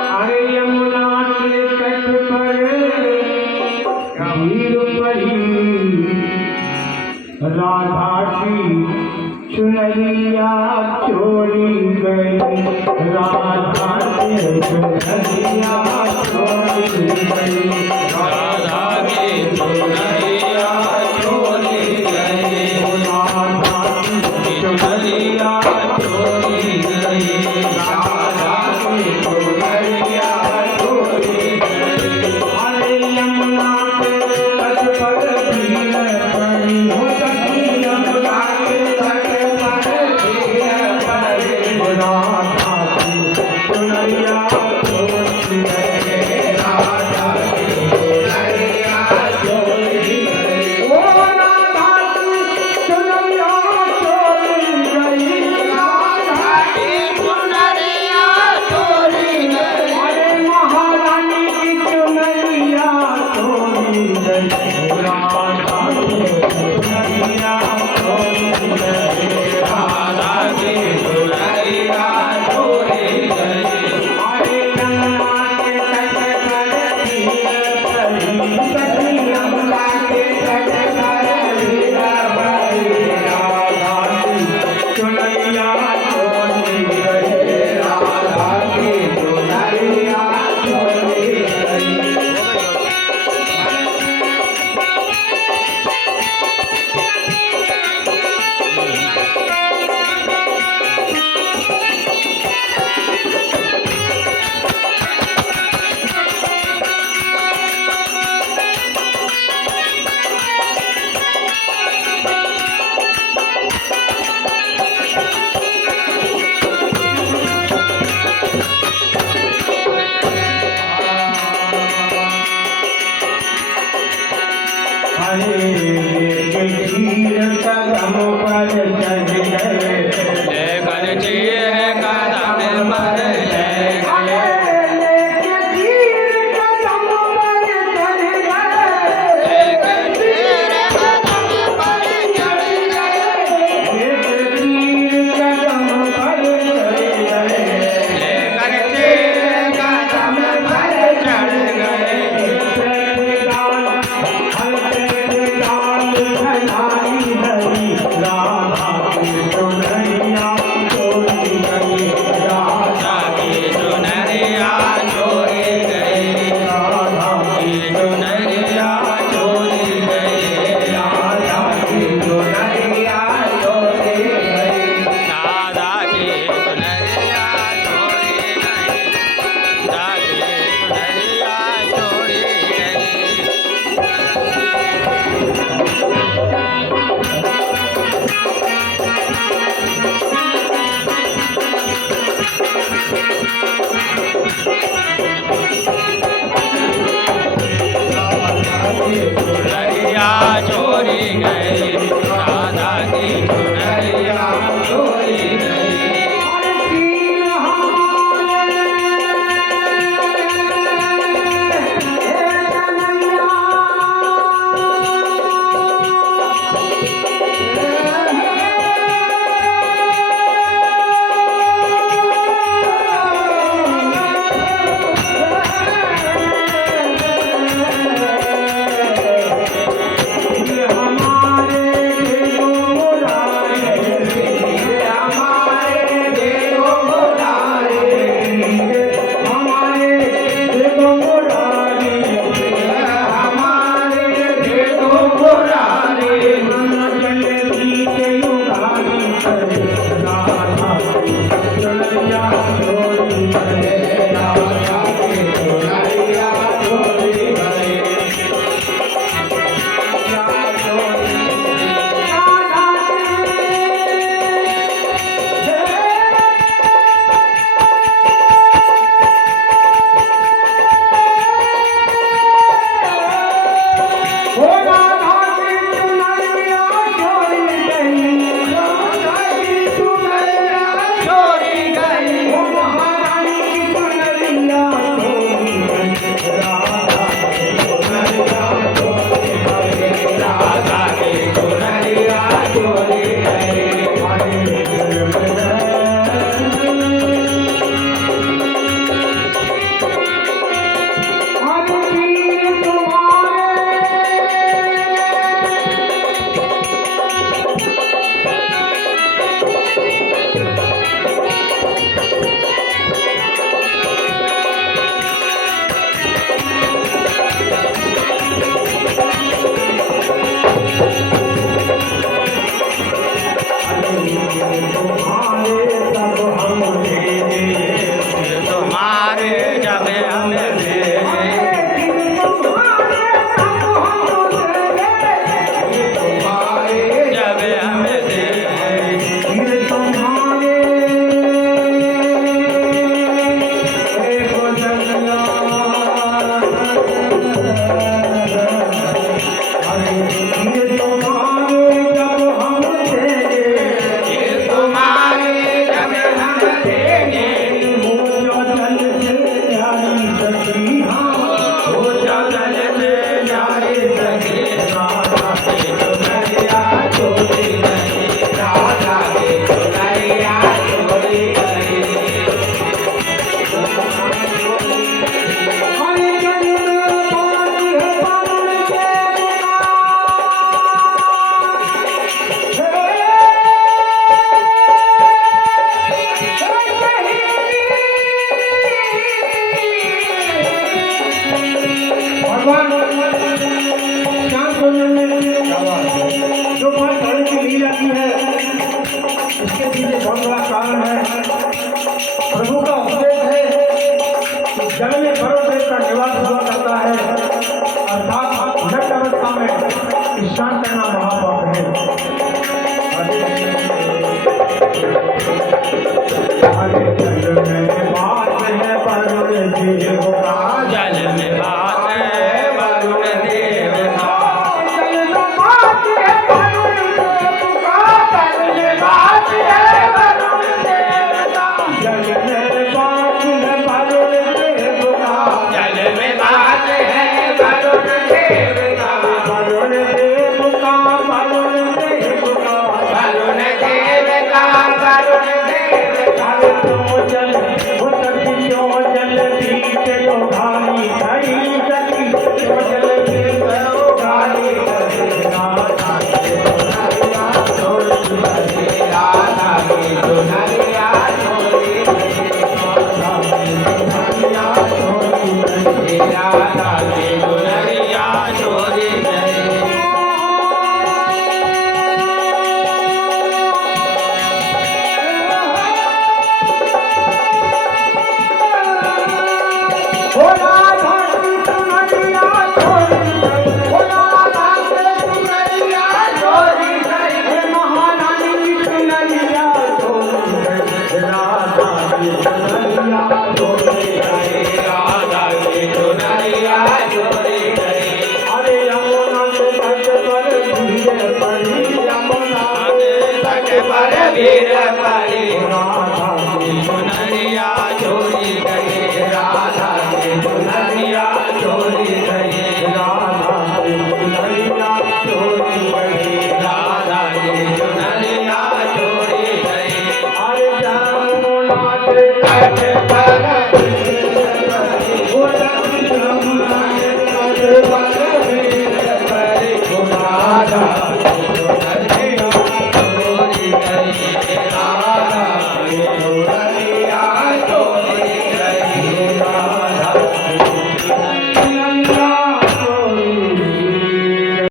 अरे यमुना के तट पर भीड़ पड़ी, राधा की चुनरिया चोरी गई, राधा की चुनरिया चोरी गई, राधा की चुनरिया चोरी गई, राधा की चुनरिया चोरी गई, राधा की चुनरिया चोरी गई। अरे यमुना के तट पर भीड़ पड़ी, हो सखी यमुना के तट पर भीड़ पड़ी, राधा की चुनरिया चोरी गई, कौन बड़ा कारण है? प्रभु का उपदेश है कि जल में पर्वत का निवास हुआ करता है, अर्थात नग्न अवस्था में स्नान करना महापाप है। अरे जल में बात है वरुण देव का, जल में बात है वरुण देव का, जल में बात है वरुण देव का, जल में बात है वरुण देव का, जल में बात है वरुण देव का, जल में बात है वरुण देव का, वरुण देव का, वरुण देव का, वरुण देव का, वरुण देव का, अरे तो जल उतरियो जल बीच तो घानी खड़ी सकी, तो जल बीच तो घानी खड़ी राधा के दुनरिया छोड़ी बड़ी, राधा की दुनरिया छोड़ी राधा के दुनरिया छोड़ी बड़ी। राधा की दुनरिया छोड़ी गई। हो राधा की दुनरिया छोड़ी गई, हो राधा के दुनरिया छोड़ी गई, हे महारानी की दुनरिया छोड़ी गई, राधा की दुनरिया छोड़ी गई। राधा की दुनरिया छोड़ी गई। अरे यमुना के तट पर भीड़ पड़ी, यमुना के तट पर वीर परी,